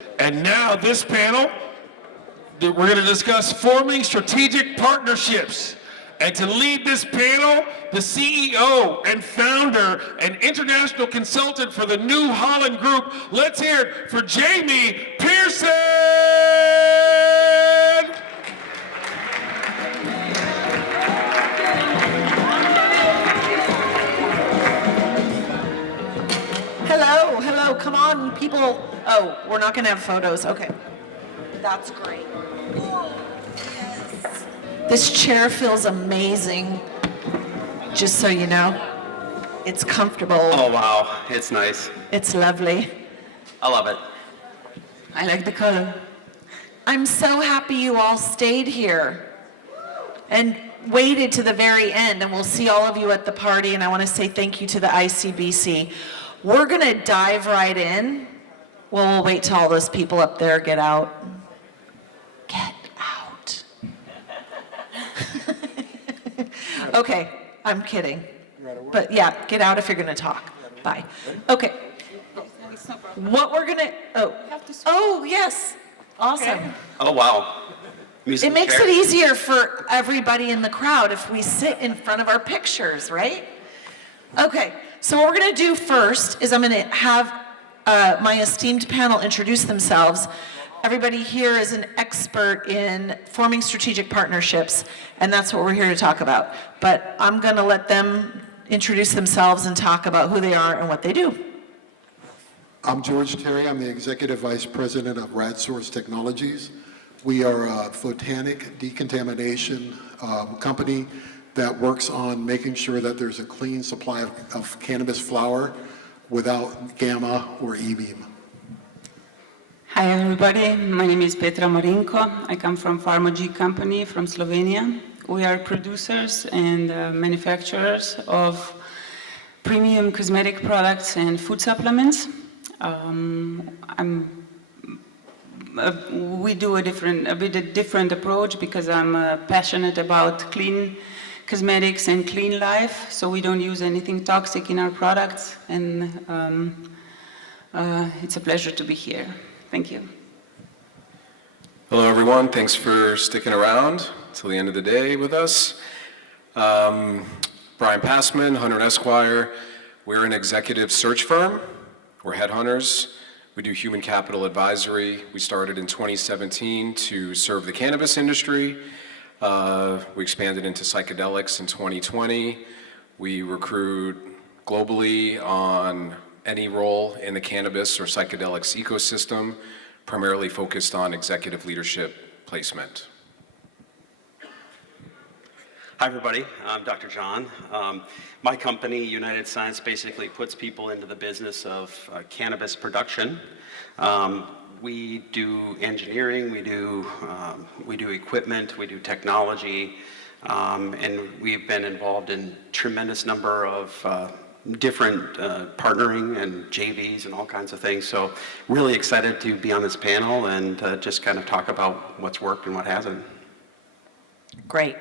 And now this panel, we're going to discuss forming strategic partnerships. And to lead this panel, the CEO and founder and international consultant for the New Holland Group, let's hear it for Jamie Pearson! Hello, come on, people. Oh, we're not gonna have photos, okay. That's great. Oh, yes. This chair feels amazing, just so you know. It's comfortable. Oh wow, it's nice. It's lovely. I love it. I like the color. I'm so happy you all stayed here and waited to the very end, and we'll see all of you at the party, and I want to say thank you to the ICBC. We're going to dive right in. Well, we'll wait till all those people up there get out. Get out. Okay, I'm kidding. But yeah, get out if you're going to talk. Bye. Okay. What we're going to, oh, yes. Awesome. Oh wow. It makes it easier for everybody in the crowd if we sit in front of our pictures, right? Okay, so what we're going to do first is I'm going to have my esteemed panel introduce themselves. Everybody here is an expert in forming strategic partnerships, and that's what we're here to talk about. But I'm going to let them introduce themselves and talk about who they are and what they do. I'm George Terry. I'm the Executive Vice President of RadSource Technologies. We are a photonic decontamination company that works on making sure that there's a clean supply of cannabis flower without gamma or E-beam. Hi everybody, my name is Petra Marinko. I come from Pharma-G company from Slovenia. We are producers and manufacturers of premium cosmetic products and food supplements. We do a bit different approach because I'm passionate about clean cosmetics and clean life, so we don't use anything toxic in our products, and it's a pleasure to be here. Thank you. Hello everyone, thanks for sticking around till the end of the day with us. Brian Passman, Hunter & Esquire. We're an executive search firm. We're headhunters. We do human capital advisory. We started in 2017 to serve the cannabis industry. We expanded into psychedelics in 2020. We recruit globally on any role in the cannabis or psychedelics ecosystem, primarily focused on executive leadership placement. Hi everybody, I'm Dr. John. My company, United Science, basically puts people into the business of cannabis production. We do engineering, we do equipment, we do technology, and we've been involved in tremendous number of different partnering and JVs and all kinds of things. So really excited to be on this panel and just kind of talk about what's worked and what hasn't. Great.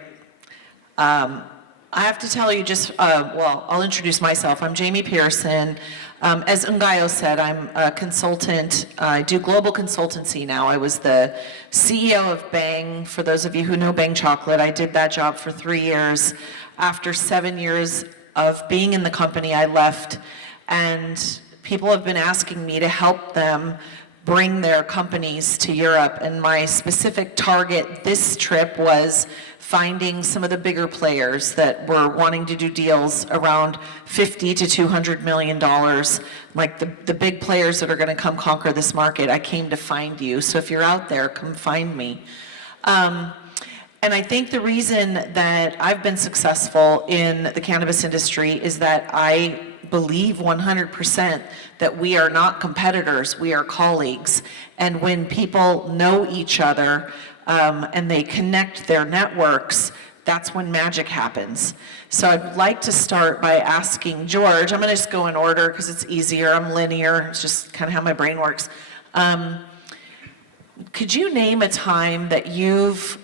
I have to tell you well, I'll introduce myself. I'm Jamie Pearson. As Ngayo said, I'm a consultant. I do global consultancy now. I was the CEO of Bang. For those of you who know Bang Chocolate, I did that job for 3 years. After 7 years of being in the company, I left, and people have been asking me to help them bring their companies to Europe, and my specific target this trip was finding some of the bigger players that were wanting to do deals around $50 to $200 million, like the big players that are going to come conquer this market. I came to find you, so if you're out there, come find me. And I think the reason that I've been successful in the cannabis industry is that I believe 100% that we are not competitors, we are colleagues. And when people know each other and they connect their networks, that's when magic happens. So I'd like to start by asking George, I'm gonna just go in order because it's easier, I'm linear, it's just kind of how my brain works. Could you name a time that you've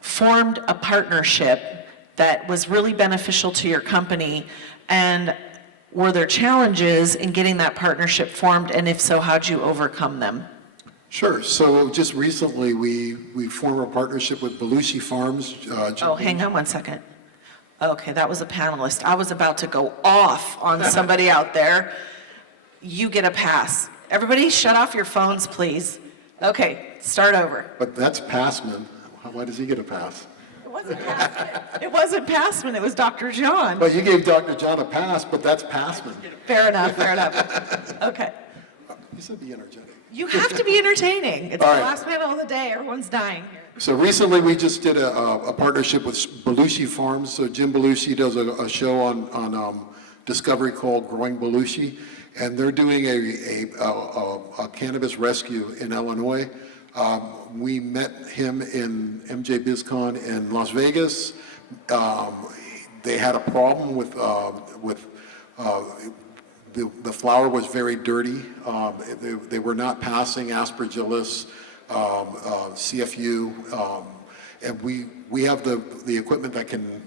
formed a partnership that was really beneficial to your company, and were there challenges in getting that partnership formed, and if so, how'd you overcome them? Sure. So just recently, we formed a partnership with Belushi Farms. Oh, hang on one second. Okay, that was a panelist. I was about to go off on somebody out there. You get a pass. Everybody shut off your phones, please. Okay, start over. But that's Passman. Why does he get a pass? It wasn't Passman. It wasn't Passman, it was Dr. John. But you gave Dr. John a pass, but that's Passman. Fair enough, fair enough. Okay. You said be energetic. You have to be entertaining. It's the All right. last panel of the day. Everyone's dying here. So recently, we just did a partnership with Belushi Farms. So Jim Belushi does a show on Discovery called Growing Belushi, and they're doing a cannabis rescue in Illinois. We met him in MJ BizCon in Las Vegas. They had a problem with the flower was very dirty. They were not passing aspergillus, CFU, and we have the equipment that can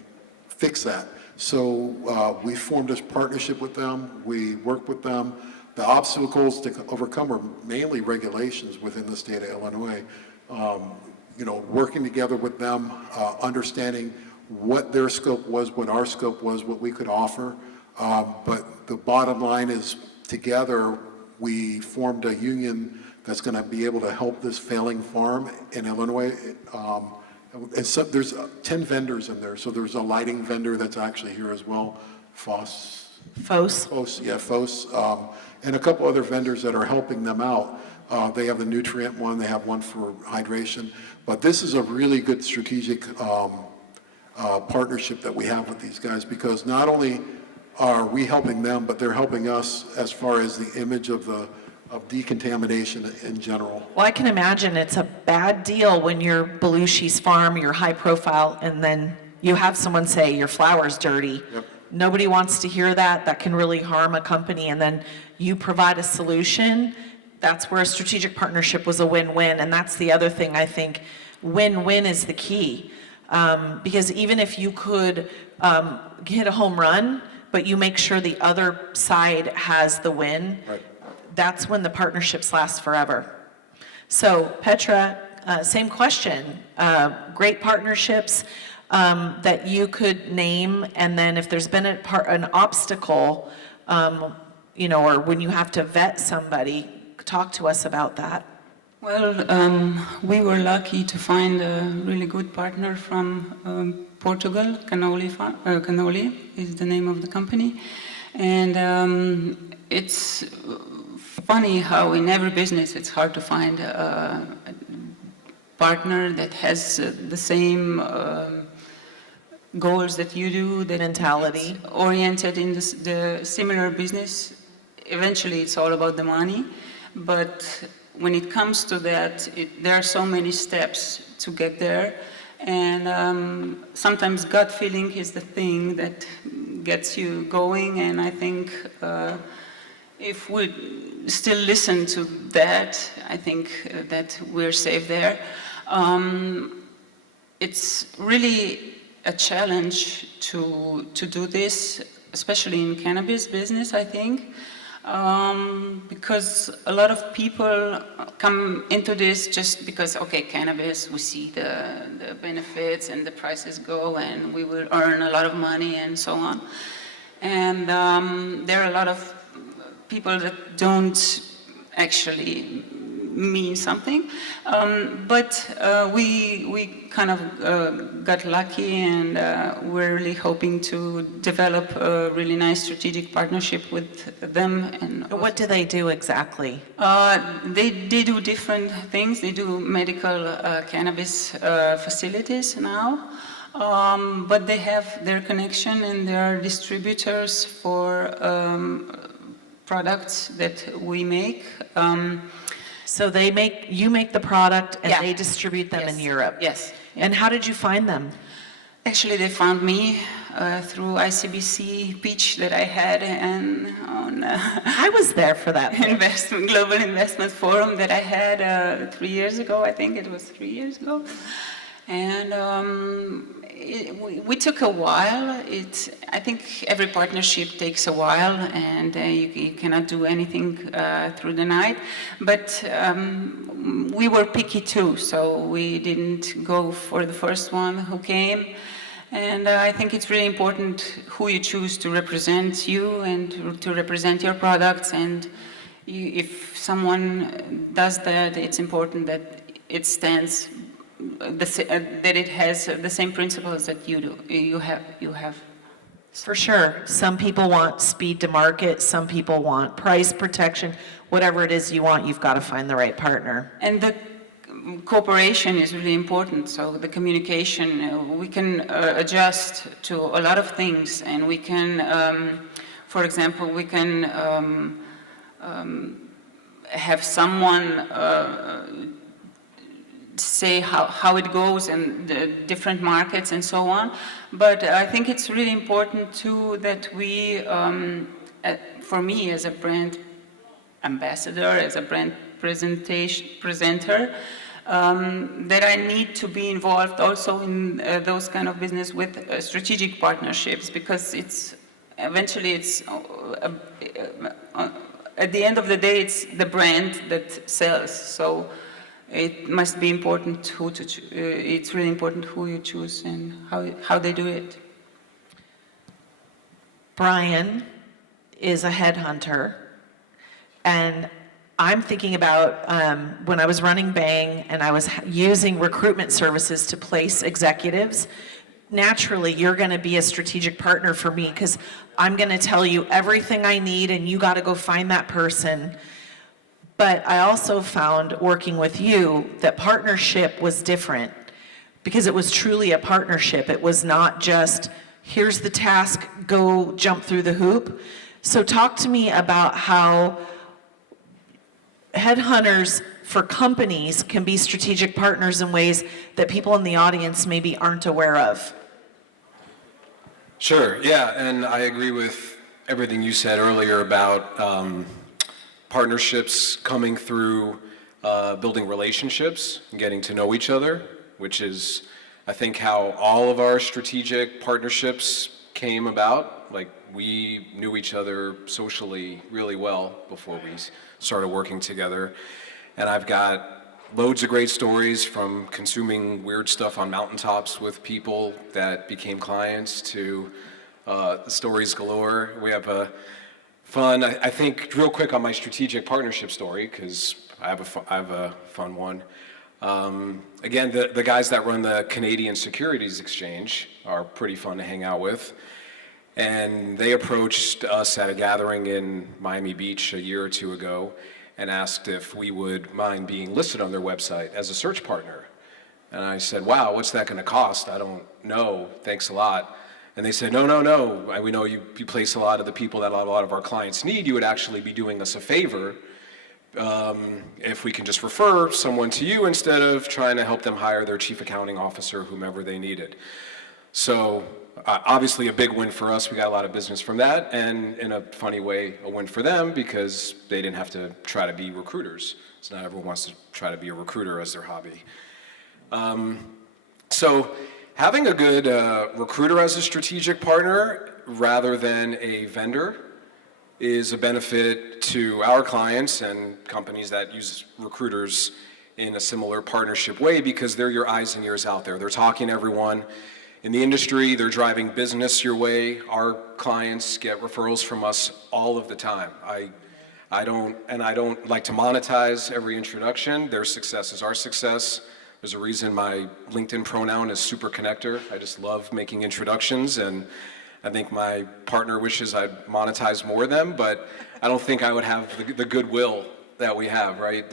fix that. So we formed this partnership with them. We work with them. The obstacles to overcome are mainly regulations within the state of Illinois. Working together with them, understanding what their scope was, what our scope was, what we could offer. But the bottom line is, together, we formed a union that's going to be able to help this failing farm in Illinois. And so there's 10 vendors in there. So there's a lighting vendor that's actually here as well, FOS, and a couple other vendors that are helping them out. They have the nutrient one, they have one for hydration. But this is a really good strategic partnership that we have with these guys, because not only are we helping them, but they're helping us as far as the image of decontamination in general. Well, I can imagine it's a bad deal when you're Belushi's farm, you're high profile, and then you have someone say your flower's dirty. Yep. Nobody wants to hear that. That can really harm a company. And then you provide a solution. That's where a strategic partnership was a win-win. And that's the other thing, I think. Win-win is the key. Because even if you could hit a home run, but you make sure the other side has the win, Right. That's when the partnerships last forever. So Petra, same question. Great partnerships that you could name, and then if there's been an obstacle, or when you have to vet somebody, talk to us about that. Well, we were lucky to find a really good partner from Portugal. Cannoli is the name of the company. And it's funny how in every business it's hard to find a partner that has the same goals that you do, that Mentality. oriented in the similar business. Eventually it's all about the money, but when it comes to that, there are so many steps to get there, and sometimes gut feeling is the thing that gets you going, and I think if we still listen to that, I think that we're safe there. It's really a challenge to do this, especially in cannabis business, I think. Because a lot of people come into this just because, okay, cannabis, we see the benefits and the prices go and we will earn a lot of money and so on. And there are a lot of people that don't actually mean something. But we kind of got lucky, and we're really hoping to develop a really nice strategic partnership with them. And What do they do exactly? they do different things. They do medical cannabis facilities now. But they have their connection, and they are distributors for products that we make. So you make the product and Yeah. they distribute them in Yes. Europe? Yes. And how did you find them? Actually, they found me through ICBC pitch that I had on I was there for that. Global Investment Forum that I had 3 years ago. I think it was 3 years ago. And we took a while. I think every partnership takes a while, and you cannot do anything through the night. But we were picky too, so we didn't go for the first one who came. And I think it's really important who you choose to represent you and to represent your products. And if someone does that, it's important that it stands, that it has the same principles that you do. You have. For sure. Some people want speed to market, some people want price protection. Whatever it is you want, you've got to find the right partner. And the cooperation is really important. So the communication, we can adjust to a lot of things, and we can, for example, we can have someone say how it goes in the different markets and so on. But I think it's really important too that we, for me as a brand ambassador, as a brand presenter, that I need to be involved also in those kind of business with strategic partnerships, because it's eventually at the end of the day it's the brand that sells. So it must be important it's really important who you choose and how they do it. Brian is a headhunter, and I'm thinking about when I was running Bang and I was using recruitment services to place executives. Naturally, you're going to be a strategic partner for me because I'm going to tell you everything I need and you got to go find that person. But I also found working with you that partnership was different because it was truly a partnership. It was not just, here's the task, go jump through the hoop. So talk to me about how headhunters for companies can be strategic partners in ways that people in the audience maybe aren't aware of. Sure, yeah, and I agree with everything you said earlier about partnerships coming through building relationships and getting to know each other, which is, I think, how all of our strategic partnerships came about. Like, we knew each other socially really well before we started working together. And I've got loads of great stories, from consuming weird stuff on mountaintops with people that became clients to stories galore. We have a fun, I think, real quick on my strategic partnership story, because I have a fun one. Again, the guys that run the Canadian Securities Exchange are pretty fun to hang out with. And they approached us at a gathering in Miami Beach a year or two ago and asked if we would mind being listed on their website as a search partner. And I said, wow, what's that going to cost? I don't know, thanks a lot. And they said, no, we know you place a lot of the people that a lot of our clients need. You would actually be doing us a favor if we can just refer someone to you instead of trying to help them hire their chief accounting officer, whomever they needed. So obviously a big win for us. We got a lot of business from that, and in a funny way, a win for them because they didn't have to try to be recruiters. So not everyone wants to try to be a recruiter as their hobby. So having a good recruiter as a strategic partner rather than a vendor is a benefit to our clients and companies that use recruiters in a similar partnership way, because they're your eyes and ears out there. They're talking to everyone in the industry, they're driving business your way. Our clients get referrals from us all of the time. I don't like to monetize every introduction. Their success is our success. There's a reason my LinkedIn pronoun is super connector. I just love making introductions, and I think my partner wishes I'd monetize more of them, but I don't think I would have the goodwill that we have, right?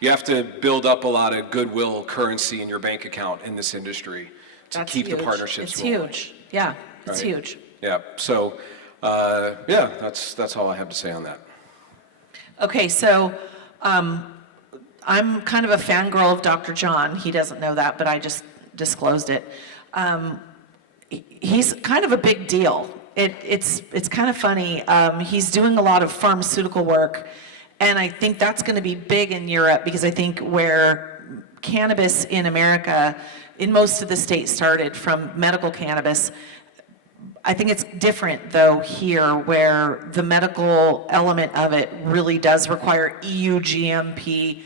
You have to build up a lot of goodwill currency in your bank account in this industry to keep the partnerships It's rolling. huge. Yeah, it's Right. huge. Yeah, so, yeah, that's all I have to say on that. Okay, so I'm kind of a fangirl of Dr. John. He doesn't know that, but I just disclosed it. He's kind of a big deal. It's kind of funny. He's doing a lot of pharmaceutical work, and I think that's going to be big in Europe, because I think where where cannabis in America, in most of the states, started from medical cannabis. I think it's different, though, here, where the medical element of it really does require EU GMP,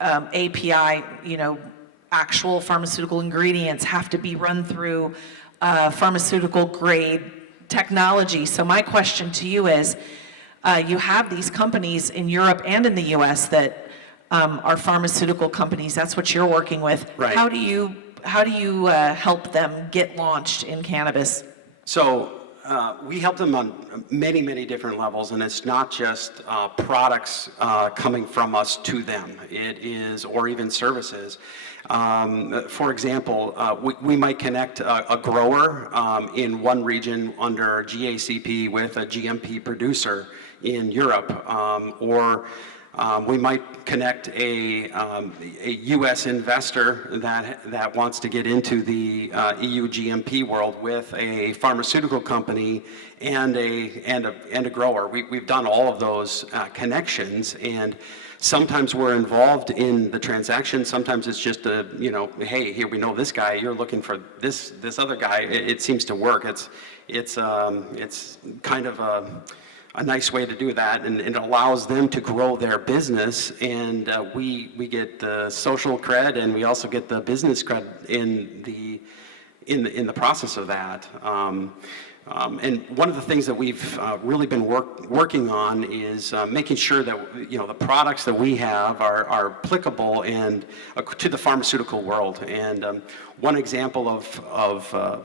API, actual pharmaceutical ingredients have to be run through pharmaceutical grade technology. So my question to you is, you have these companies in Europe and in the US that are pharmaceutical companies. That's what you're working with. Right. How do you help them get launched in cannabis? So we help them on many, many different levels, and it's not just products coming from us to them. It is, or even services. For example, we might connect a grower in one region under GACP with a GMP producer in Europe, or we might connect a U.S. investor that wants to get into the EU GMP world with a pharmaceutical company and a grower. We've done all of those connections, and sometimes we're involved in the transaction. Sometimes it's just hey, here we know this guy. You're looking for this other guy. It seems to work. It's kind of a nice way to do that, and it allows them to grow their business, and we get the social cred, and we also get the business cred in the process of that. And one of the things that we've really been working on is making sure that the products that we have are applicable and to the pharmaceutical world. And one example of a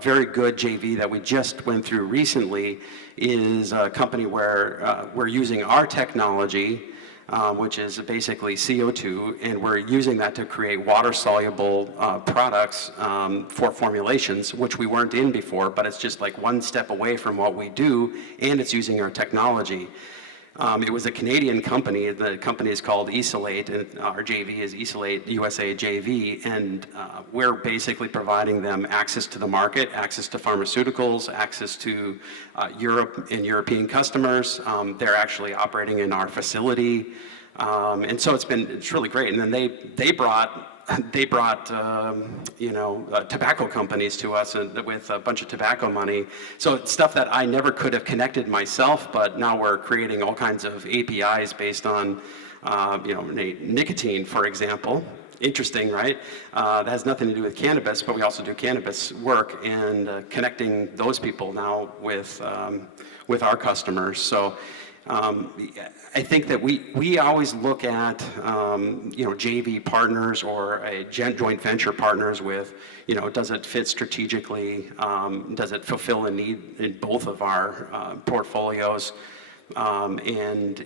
very good JV that we just went through recently is a company where we're using our technology, which is basically CO2, and we're using that to create water-soluble products for formulations, which we weren't in before, but it's just like one step away from what we do, and it's using our technology. It was a Canadian company. The company is called Isolate, and our JV is Isolate USA JV, and we're basically providing them access to the market, access to pharmaceuticals, access to Europe and European customers. They're actually operating in our facility, and so it's really great. And then they brought tobacco companies to us with a bunch of tobacco money. So it's stuff that I never could have connected myself, but now we're creating all kinds of APIs based on, nicotine, for example. Interesting, right? That has nothing to do with cannabis, but we also do cannabis work, and connecting those people now with our customers. So I think that we always look at JV partners or a joint venture partners with does it fit strategically, does it fulfill a need in both of our portfolios, and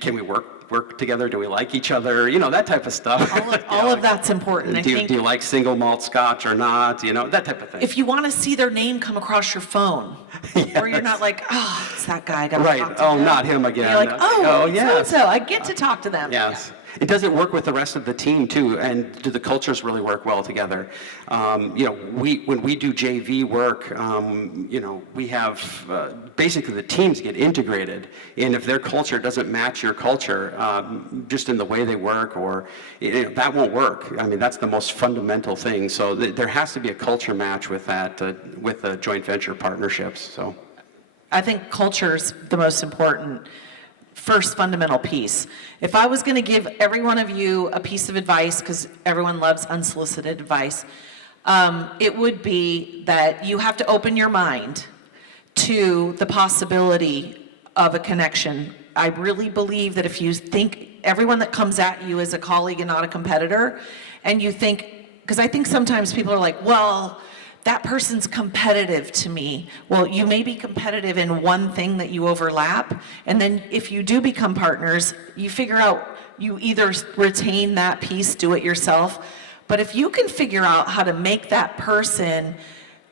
can we work together? Do we like each other? That type of stuff. All of that's important. Do you like single malt scotch or not? That type of thing. If you want to see their name come across your phone, where you're not like, oh, it's that guy. I gotta Right. talk to Oh, him. not him again. You're like, oh, yes. so I get to talk to them. Yes. It doesn't work with the rest of the team too, and do the cultures really work well together? When we do JV work, we have basically the teams get integrated, and if their culture doesn't match your culture, just in the way they work, or that won't work. I mean, that's the most fundamental thing. So there has to be a culture match with that, with the joint venture partnerships. So I think culture's the most important. First fundamental piece. If I was going to give every one of you a piece of advice, because everyone loves unsolicited advice, it would be that you have to open your mind to the possibility of a connection. I really believe that if you think everyone that comes at you is a colleague and not a competitor, and you think, because I think sometimes people are like, well, that person's competitive to me. Well, you may be competitive in one thing that you overlap, and then if you do become partners, you figure out, you either retain that piece, do it yourself, but if you can figure out how to make that person,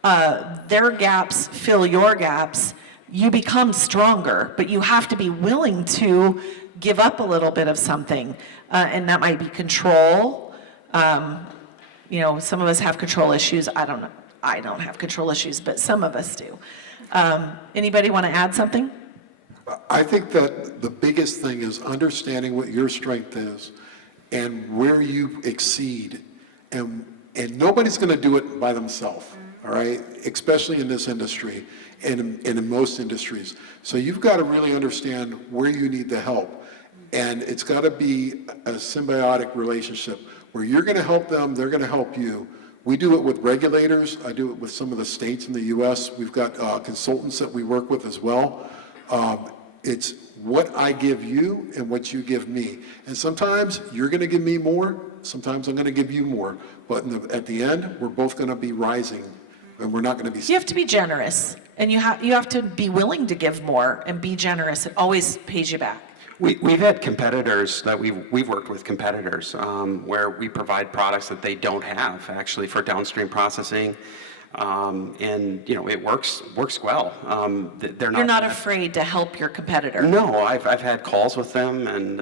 their gaps fill your gaps, you become stronger, but you have to be willing to give up a little bit of something, and that might be control. Some of us have control issues. I don't know. I don't have control issues, but some of us do. Anybody want to add something? I think that the biggest thing is understanding what your strength is and where you exceed. And nobody's going to do it by themselves, all right? Especially in this industry and in most industries. So you've got to really understand where you need the help. And it's got to be a symbiotic relationship where you're going to help them, they're going to help you. We do it with regulators. I do it with some of the states in the U.S. We've got consultants that we work with as well. It's what I give you and what you give me. And sometimes you're going to give me more, sometimes I'm going to give you more. But at the end, we're both going to be rising, and we're not going to be... You have to be generous, and you have to be willing to give more and be generous. It always pays you back. We've had competitors that we've worked with competitors where we provide products that they don't have actually for downstream processing. And it works well. They're not. You're not afraid to help your competitor. No, I've had calls with them, and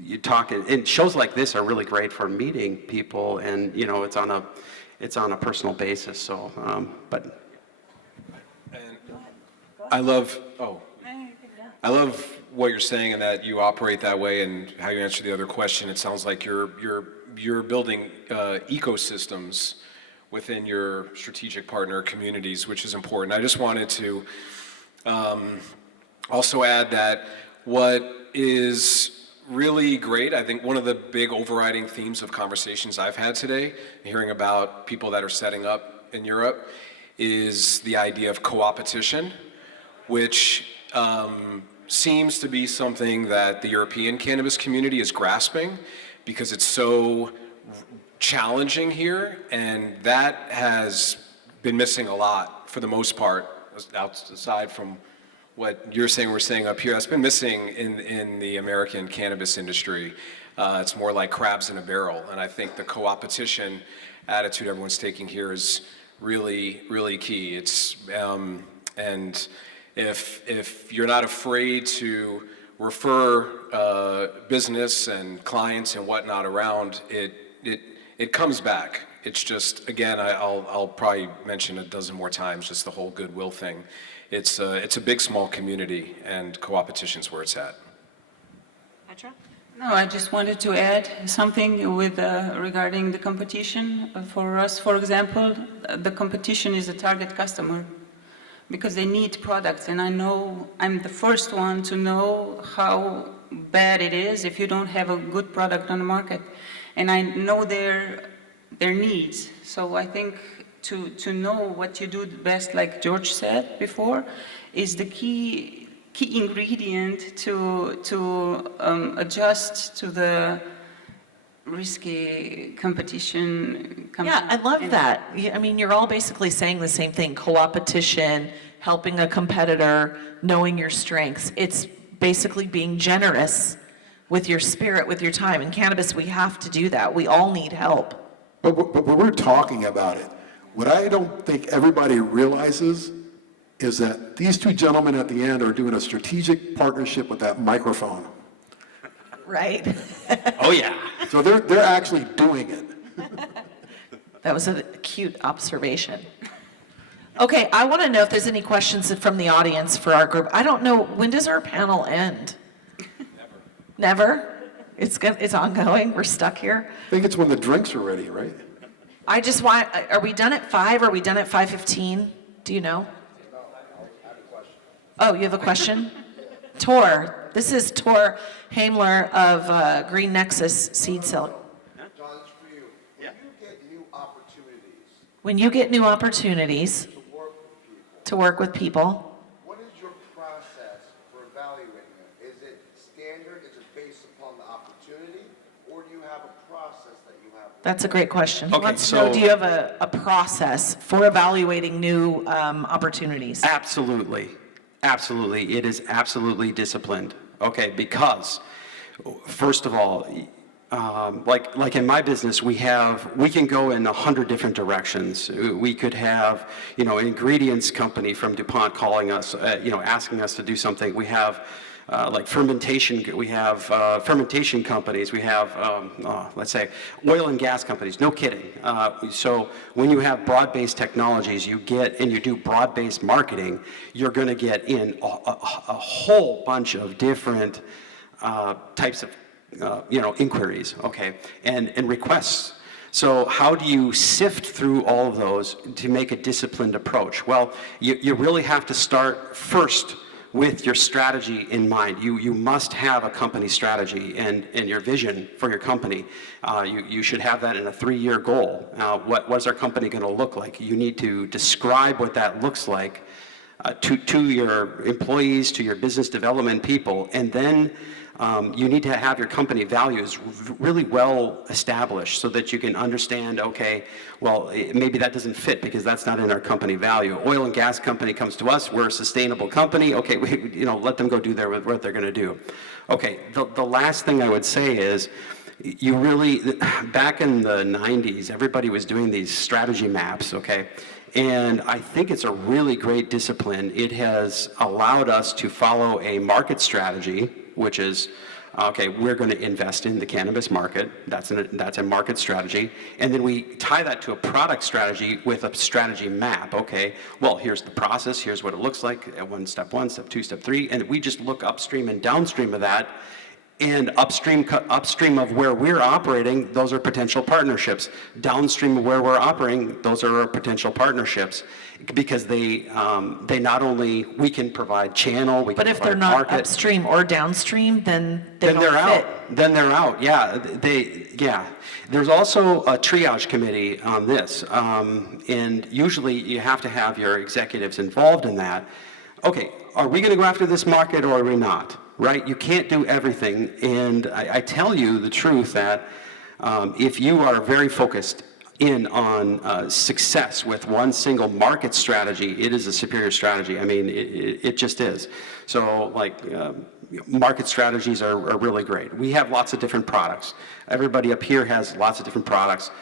you talk. And shows like this are really great for meeting people, and it's on a personal basis. So, but. And I love what you're saying, and that you operate that way, and how you answer the other question. It sounds like you're building ecosystems within your strategic partner communities, which is important. I just wanted to also add that what is really great, I think one of the big overriding themes of conversations I've had today, hearing about people that are setting up in Europe, is the idea of co-opetition, which seems to be something that the European cannabis community is grasping because it's so challenging here, and that has been missing a lot for the most part, aside from what you're saying we're saying up here. That's been missing in the American cannabis industry. It's more like crabs in a barrel, and I think the co-opetition attitude everyone's taking here is really, really key. It's and if you're not afraid to refer business and clients and whatnot around, it comes back. It's just, again, I'll probably mention a dozen more times, just the whole goodwill thing. It's a big, small community, and co-opetition's where it's at. Petra? No, I just wanted to add something with regarding the competition. For us, for example, the competition is a target customer because they need products, and I know I'm the first one to know how bad it is if you don't have a good product on the market. And I know their needs. So I think to know what you do best, like George said before, is the key ingredient to adjust to the risky competition. Yeah, I love that. I mean, you're all basically saying the same thing: co-opetition, helping a competitor, knowing your strengths. It's basically being generous with your spirit, with your time. In cannabis, we have to do that. We all need help. But when we're talking about it, what I don't think everybody realizes is that these two gentlemen at the end are doing a strategic partnership with that microphone. Right? Oh yeah. So they're actually doing it. That was a cute observation. Okay, I want to know if there's any questions from the audience for our group. I don't know, when does our panel end? Never? It's ongoing? We're stuck here? I think it's when the drinks are ready, right? I just want, are we done at 5? Are we done at 5:15? Do you know? Oh, you have a question? Tor. This is Tor Haimler of Green Nexus Seed Cell. John, it's for you. Yeah. When you get new opportunities When you get new opportunities to work with people, to work with people, what is your process for evaluating them? Is it standard? Is it based upon the opportunity? Or do you have a process that you have? that's a great question. Okay, Let's know, so- do you have a process for evaluating new opportunities? Absolutely. Absolutely. It is absolutely disciplined. Okay, because first of all, like in my business, we can go in 100 different directions. We could have, an ingredients company from DuPont calling us, asking us to do something. We have like fermentation. We have fermentation companies. We have, let's say, oil and gas companies. No kidding. So when you have broad-based technologies, you do broad-based marketing, you're going to get in a whole bunch of different types of inquiries, okay, and requests. So how do you sift through all of those to make a disciplined approach? Well, you really have to start first with your strategy in mind. You must have a company strategy and your vision for your company. You should have that in a 3-year goal. What's our company going to look like? You need to describe what that looks like to your employees, to your business development people, and then you need to have your company values really well established so that you can understand, okay, well, maybe that doesn't fit because that's not in our company value. Oil and gas company comes to us, we're a sustainable company, okay, let them go do what they're going to do. Okay, the last thing I would say is, back in the 90s, everybody was doing these strategy maps, okay? And I think it's a really great discipline. It has allowed us to follow a market strategy, which is, okay, we're going to invest in the cannabis market. That's a market strategy. And then we tie that to a product strategy with a strategy map. Okay, well, here's the process. Here's what it looks like. Step 1, step 2, step 3. And we just look upstream and downstream of that. And upstream of where we're operating, those are potential partnerships. Downstream of where we're operating, those are our potential partnerships, because they not only we can provide channel, we can But if provide they're not market. upstream or downstream, then they Then don't they're fit. out. Then they're out. Yeah, There's also a triage committee on this, and usually you have to have your executives involved in that. Okay, are we going to go after this market or are we not? Right? You can't do everything, and I tell you the truth that if you are very focused in on success with one single market strategy, it is a superior strategy. I mean, it just is. So, market strategies are really great. We have lots of different products. Everybody up here has lots of different products.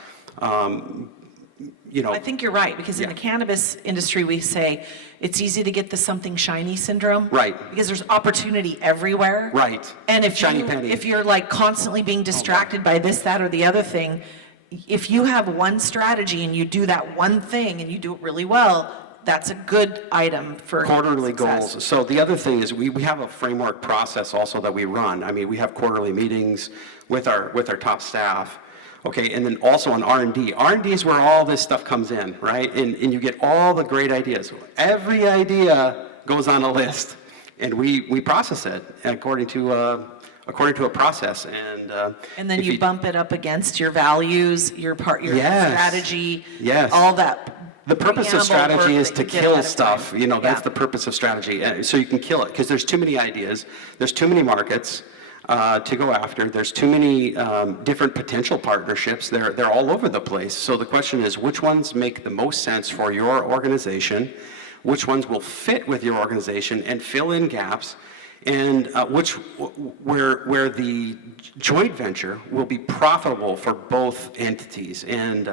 I think you're right, because in the cannabis industry, we say it's easy to get the something shiny syndrome. Right. Because there's opportunity everywhere. Right. And if Shiny penny. if you're constantly being distracted by this, that, or the other thing, if you have one strategy and you do that one thing and you do it really well, that's a good item for quarterly success. goals. So the other thing is we have a framework process also that we run. I mean, we have quarterly meetings with our top staff. Okay, and then also on R&D. R&D is where all this stuff comes in, right? And you get all the great ideas. Every idea goes on a list, and we process it according to a process. And then you bump it up against your values, your strategy, all that. The purpose of preamble strategy work is that to you did kill ahead of stuff. time. That's the purpose of strategy. So you can kill it, because there's too many ideas, there's too many markets to go after, there's too many different potential partnerships. They're all over the place. So the question is, which ones make the most sense for your organization? Which ones will fit with your organization and fill in gaps? And where the joint venture will be profitable for both entities. And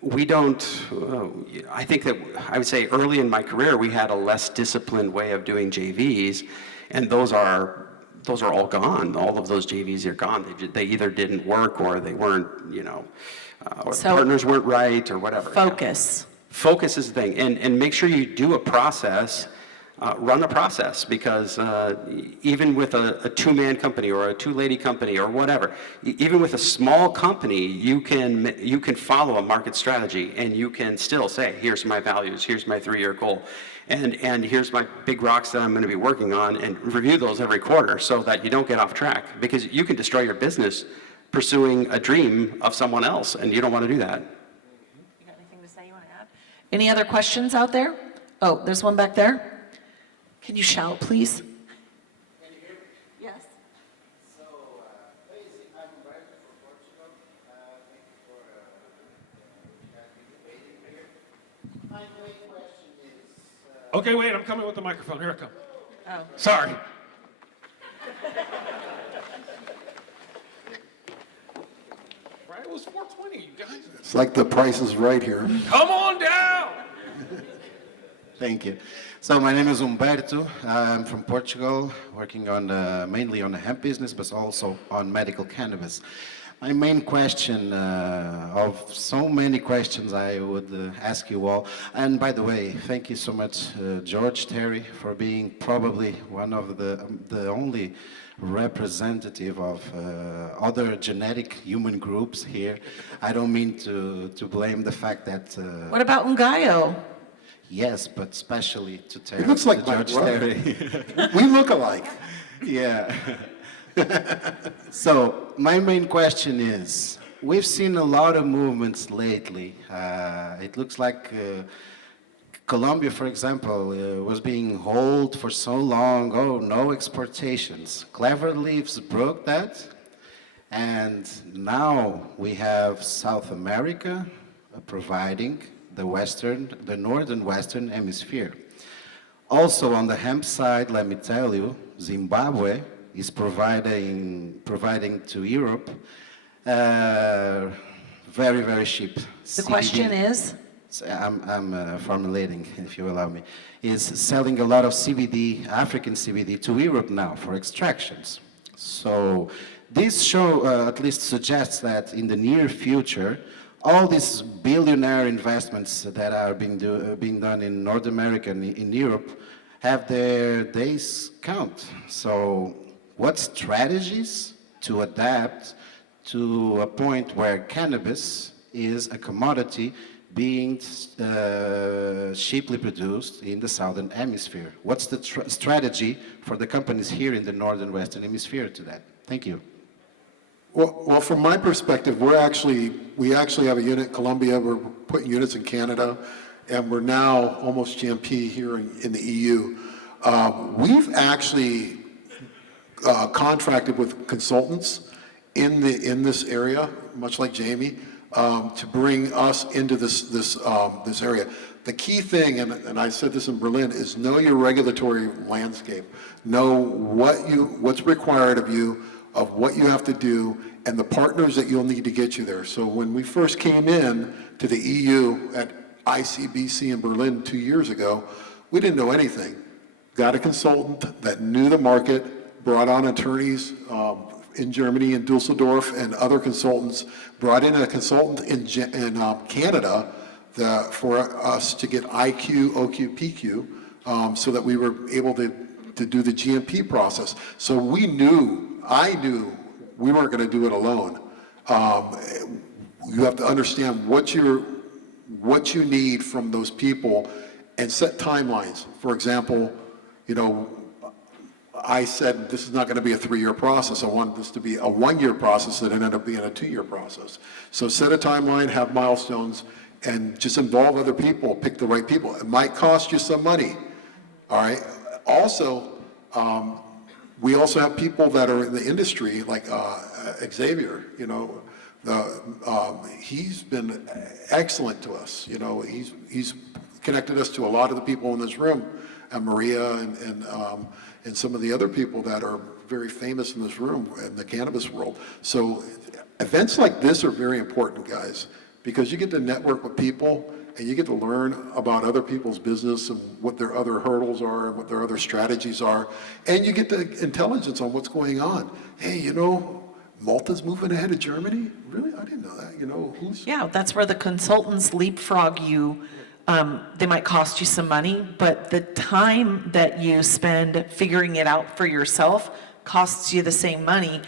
we don't, I think that I would say early in my career, we had a less disciplined way of doing JVs, and those are all gone. All of those JVs are gone. They either didn't work, or they weren't, or the partners weren't right, or whatever. Focus. Focus is the thing, and make sure you do a process. Run a process, because even with a two-man company or a two-lady company or whatever, even with a small company, you can follow a market strategy, and you can still say, here's my values, here's my 3-year goal, and here's my big rocks that I'm going to be working on, and review those every quarter so that you don't get off track, because you can destroy your business pursuing a dream of someone else, and you don't want to do that. You got anything to say you want to add? Any other questions out there? Oh, there's one back there. Can you shout, please? Can you hear me? Yes. So, basically, I'm Roberto from Portugal. Thank you for having debating here. My main question is... Okay, wait, I'm coming with the microphone. Here I come. Oh. Sorry. Right, it was 420, you guys. It's like the Price is Right here. Come on down. Thank you. So my name is Humberto. I'm from Portugal, working on mainly on the hemp business, but also on medical cannabis. My main question, of so many questions I would ask you all, and by the way, thank you so much, George, Terry, for being probably one of the only representative of other genetic human groups here. I don't mean to blame the fact that... What about Ungayo? Yes, but especially to Terry. He looks like to my George brother. Terry. We look alike. Yeah. So my main question is, we've seen a lot of movements lately. It looks like Colombia, for example, was being held for so long. Oh, no exportations. Clever Leaves broke that. And now we have South America providing the northern western hemisphere. Also on the hemp side, let me tell you, Zimbabwe is providing to Europe very, very cheap The CBD. question is? I'm formulating, if you allow me, is selling a lot of CBD, African CBD, to Europe now for extractions. So this show at least suggests that in the near future, all these billionaire investments that are being done in North America and in Europe have their days count. So what strategies to adapt to a point where cannabis is a commodity being cheaply produced in the southern hemisphere? What's the strategy for the companies here in the northern western hemisphere to that? Thank you. Well, from my perspective, we actually have a unit in Colombia. We're putting units in Canada, and we're now almost GMP here in the EU. We've actually contracted with consultants in this area, much like Jamie, to bring us into this area. The key thing, and I said this in Berlin, is know your regulatory landscape. Know what's required of you, of what you have to do, and the partners that you'll need to get you there. So when we first came in to the EU at ICBC in Berlin 2 years ago, we didn't know anything. Got a consultant that knew the market, brought on attorneys in Germany and Dusseldorf and other consultants, brought in a consultant in Canada for us to get IQ, OQ, PQ, so that we were able to do the GMP process. So I knew we weren't going to do it alone. You have to understand what you need from those people and set timelines. For example, I said this is not going to be a 3-year process. I want this to be a 1-year process that ended up being a 2-year process. So set a timeline, have milestones, and just involve other people, pick the right people. It might cost you some money, all right? Also, we also have people that are in the industry, like Xavier, he's been excellent to us. He's connected us to a lot of the people in this room, and Maria and some of the other people that are very famous in this room in the cannabis world. So events like this are very important, guys, because you get to network with people and you get to learn about other people's business and what their other hurdles are and what their other strategies are. And you get the intelligence on what's going on. Hey, Malta's moving ahead of Germany? Really? I didn't know that. Yeah, that's where the consultants leapfrog you. They might cost you some money, but the time that you spend figuring it out for yourself costs you the same money,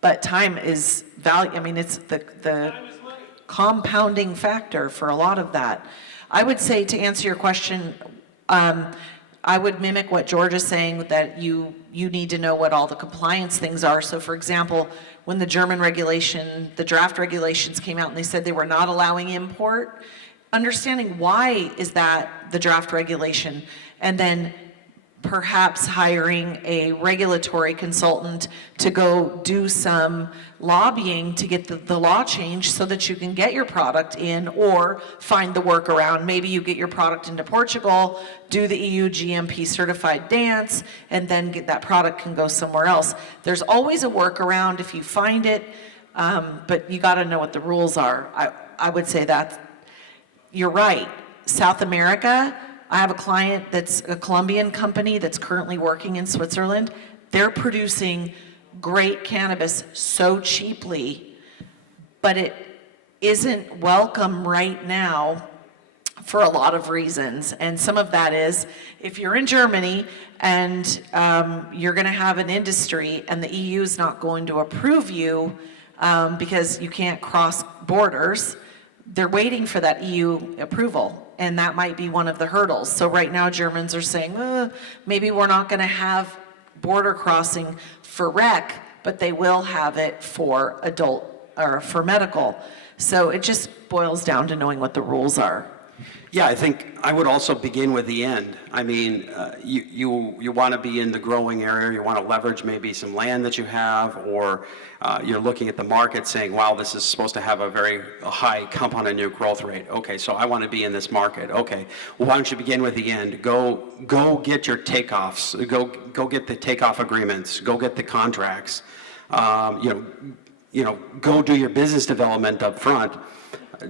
but time is value. I mean, it's the compounding factor for a lot of that. I would say, to answer your question, I would mimic what George is saying, that you need to know what all the compliance things are. So for example, when the German regulation, the draft regulations came out and they said they were not allowing import, understanding why is that the draft regulation, and then perhaps hiring a regulatory consultant to go do some lobbying to get the law changed so that you can get your product in, or find the workaround. Maybe you get your product into Portugal, do the EU GMP certified dance, and then that product can go somewhere else. There's always a workaround if you find it, but you got to know what the rules are. I would say that you're right. South America, I have a client that's a Colombian company that's currently working in Switzerland. They're producing great cannabis so cheaply but it isn't welcome right now for a lot of reasons. And some of that is, if you're in Germany and you're going to have an industry and the EU is not going to approve you because you can't cross borders, they're waiting for that EU approval. And that might be one of the hurdles. So right now Germans are saying, maybe we're not going to have border crossing for rec, but they will have it for adult or for medical. So it just boils down to knowing what the rules are. Yeah, I think I would also begin with the end. I mean, you want to be in the growing area, you want to leverage maybe some land that you have, or you're looking at the market saying, wow, this is supposed to have a very high compound annual growth rate. Okay, so I want to be in this market. Okay, well, why don't you begin with the end? Go get your takeoffs, go get the takeoff agreements, go get the contracts, go do your business development up front.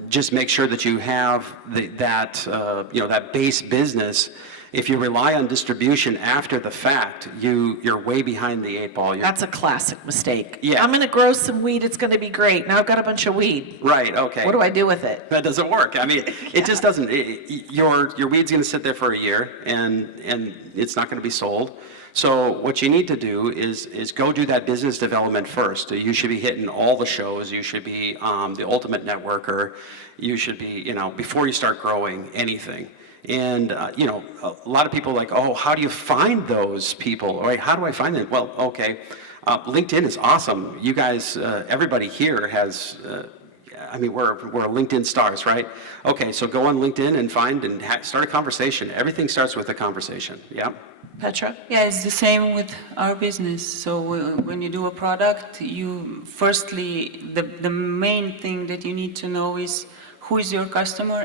Just make sure that you have that base business. If you rely on distribution after the fact, you're way behind the 8 ball. That's a classic mistake. Yeah. I'm going to grow some weed, it's going to be great. Now I've got a bunch of weed. Right, okay. What do I do with it? That doesn't work. I mean, it just doesn't. Your weed's going to sit there for a year, and it's not going to be sold. So what you need to do is go do that business development first. You should be hitting all the shows. You should be the ultimate networker. You should be, before you start growing anything. And, a lot of people are like, oh, how do you find those people? Or how do I find them? Well, okay, LinkedIn is awesome. You guys, everybody here has, we're LinkedIn stars, right? Okay, so go on LinkedIn and find and start a conversation. Everything starts with a conversation, yeah? Petra? Yeah, it's the same with our business. So when you do a product, firstly, the main thing that you need to know is who is your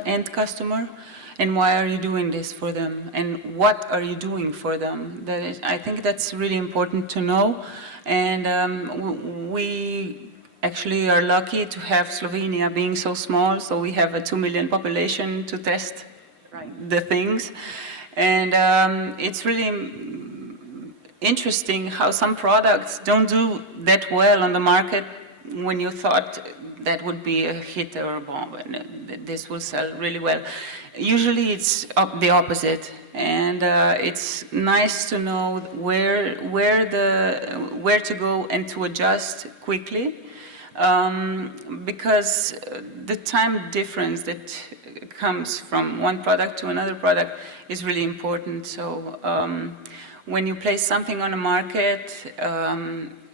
end customer, and why are you doing this for them, and what are you doing for them? I think that's really important to know. And we actually are lucky to have Slovenia being so small, so we have a 2 million population to test the things. And it's really interesting how some products don't do that well on the market when you thought that would be a hit or a bomb and this will sell really well. Usually it's the opposite, and it's nice to know where to go and to adjust quickly, because the time difference that comes from one product to another product is really important. So when you place something on the market,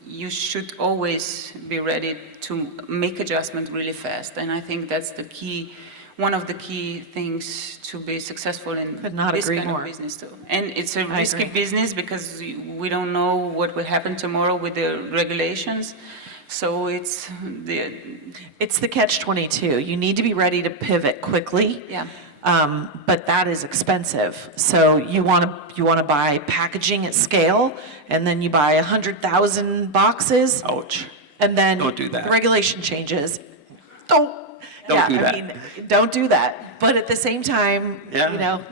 you should always be ready to make adjustment really fast. And I think that's the key, one of the key things to be successful in this kind of business too. And it's a risky business because we don't know what will happen tomorrow with the regulations. So it's the catch-22. You need to be ready to pivot quickly. Yeah. But that is expensive. So you want to buy packaging at scale, and then you buy 100,000 boxes. Ouch. And then Don't do that. the regulation changes. Don't do that. Don't do that. But at the same time,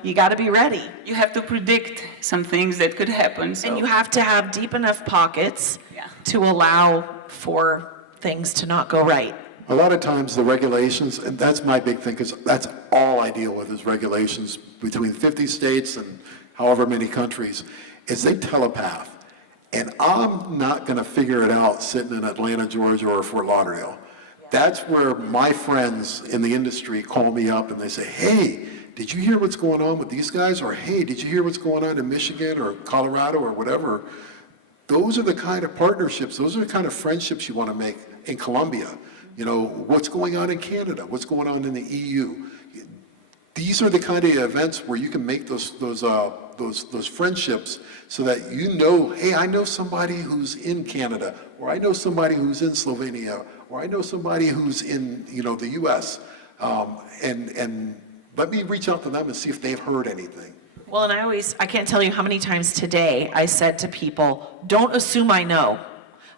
you got to be ready. You have to predict some things that could happen. So. And you have to have deep enough pockets to allow for things to not go right. A lot of times the regulations, and that's my big thing, because that's all I deal with is regulations between 50 states and however many countries, is they telepath. And I'm not going to figure it out sitting in Atlanta, Georgia, or Fort Lauderdale. That's where my friends in the industry call me up and they say, hey, did you hear what's going on with these guys? Or hey, did you hear what's going on in Michigan or Colorado or whatever? Those are the kind of partnerships, those are the kind of friendships you want to make in Colombia. What's going on in Canada? What's going on in the EU? These are the kind of events where you can make those friendships so that hey, I know somebody who's in Canada, or I know somebody who's in Slovenia, or I know somebody who's in the U.S. And let me reach out to them and see if they've heard anything. Well, and I can't tell you how many times today I said to people, don't assume I know.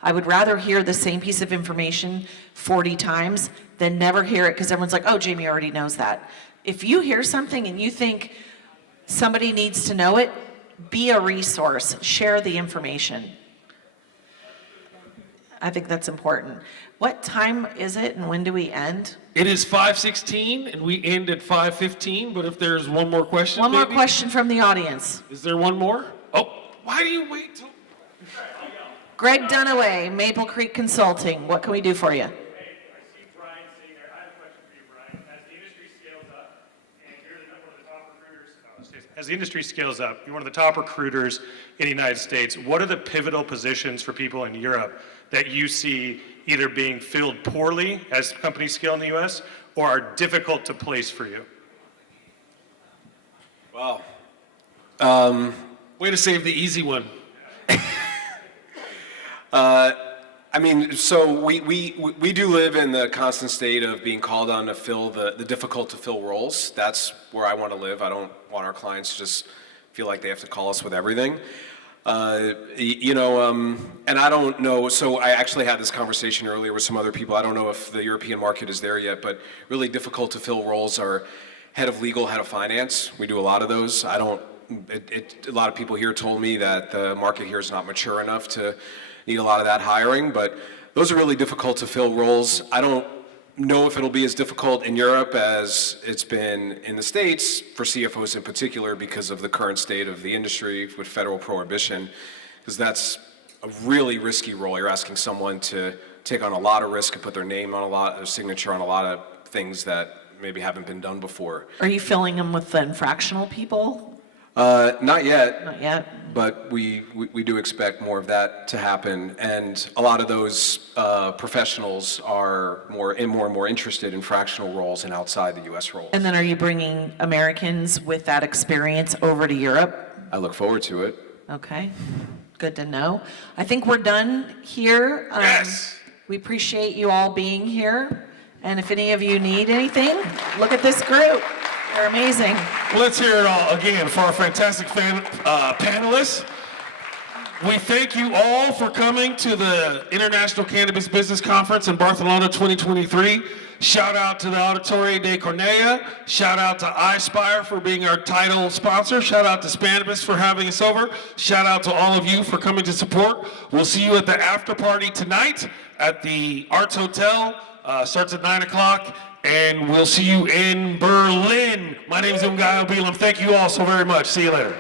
I would rather hear the same piece of information 40 times than never hear it, because everyone's like, oh, Jamie already knows that. If you hear something and you think somebody needs to know it, be a resource, share the information. I think that's important. What time is it and when do we end? It is 5:16 and we end at 5:15, but if there's one more question, One more maybe? question from the audience. Is there one more? Oh, why do you wait till? Greg Dunaway, Maple Creek Consulting, what can we do for you? I see Brian sitting there. I have a question for you, Brian. As the industry scales up, and you're one of the top recruiters, as the industry scales up, you're one of the top recruiters in the United States. What are the pivotal positions for people in Europe that you see either being filled poorly as companies scale in the U.S. or are difficult to place for you? Wow. Way to save the easy one. I mean, so we do live in the constant state of being called on to fill the difficult to fill roles. That's where I want to live. I don't want our clients to just feel like they have to call us with everything. And I don't know, so I actually had this conversation earlier with some other people. I don't know if the European market is there yet, but really difficult to fill roles are head of legal, head of finance. We do a lot of those. A lot of people here told me that the market here is not mature enough to need a lot of that hiring, but those are really difficult to fill roles. I don't know if it'll be as difficult in Europe as it's been in the States, for CFOs in particular, because of the current state of the industry with federal prohibition, because that's a really risky role. You're asking someone to take on a lot of risk and put their name on their signature on a lot of things that maybe haven't been done before. Are you filling them with the infractional people? Not yet. Not yet. But we do expect more of that to happen, and a lot of those professionals are more and more interested in fractional roles and outside the U.S. roles. And then are you bringing Americans with that experience over to Europe? I look forward to it. Okay, good to know. I think we're done here. Yes. We appreciate you all being here, and if any of you need anything, look at this group. They're amazing. Well, let's hear it all again for our fantastic panelists. We thank you all for coming to the International Cannabis Business Conference in Barcelona 2023. Shout out to the Auditorio de Cornellà. Shout out to iSpire for being our title sponsor. Shout out to Cannabis for having us over. Shout out to all of you for coming to support. We'll see you at the after party tonight at the Arts Hotel. Starts at 9 o'clock. And we'll see you in Berlin. My name is Ngaio Beelam. Thank you all so very much. See you later.